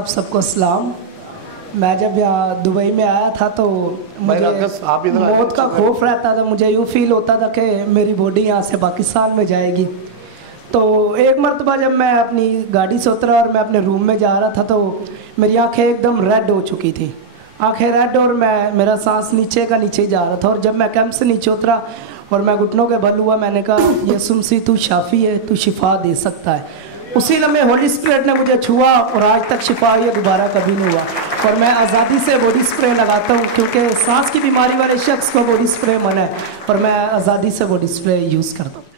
आप सबको सलाम। मैं जब यहाँ दुबई में आया था तो मुझे मौत का खौफ रहता था। मुझे यूँ फील होता था कि मेरी बॉडी यहाँ से पाकिस्तान में जाएगी। तो एक मरतबा जब मैं अपनी गाड़ी से उतरा और मैं अपने रूम में जा रहा था तो मेरी आंखें एकदम रेड हो चुकी थी, आंखें रेड, और मेरा सांस नीचे का नीचे जा रहा था। और जब मैं कैंप से नीचे उतरा और मैं घुटनों के बल हुआ, मैंने कहा यसुम मसीह तू शाफ़ी है, तू शिफा दे सकता है। उसी लम्हे होली स्पिरिट ने मुझे छुआ और आज तक शिफा ये दोबारा कभी नहीं हुआ। और मैं आज़ादी से बॉडी स्प्रे लगाता हूँ क्योंकि सांस की बीमारी वाले शख्स को बॉडी स्प्रे मना है, और मैं आज़ादी से बॉडी स्प्रे यूज़ करता हूँ।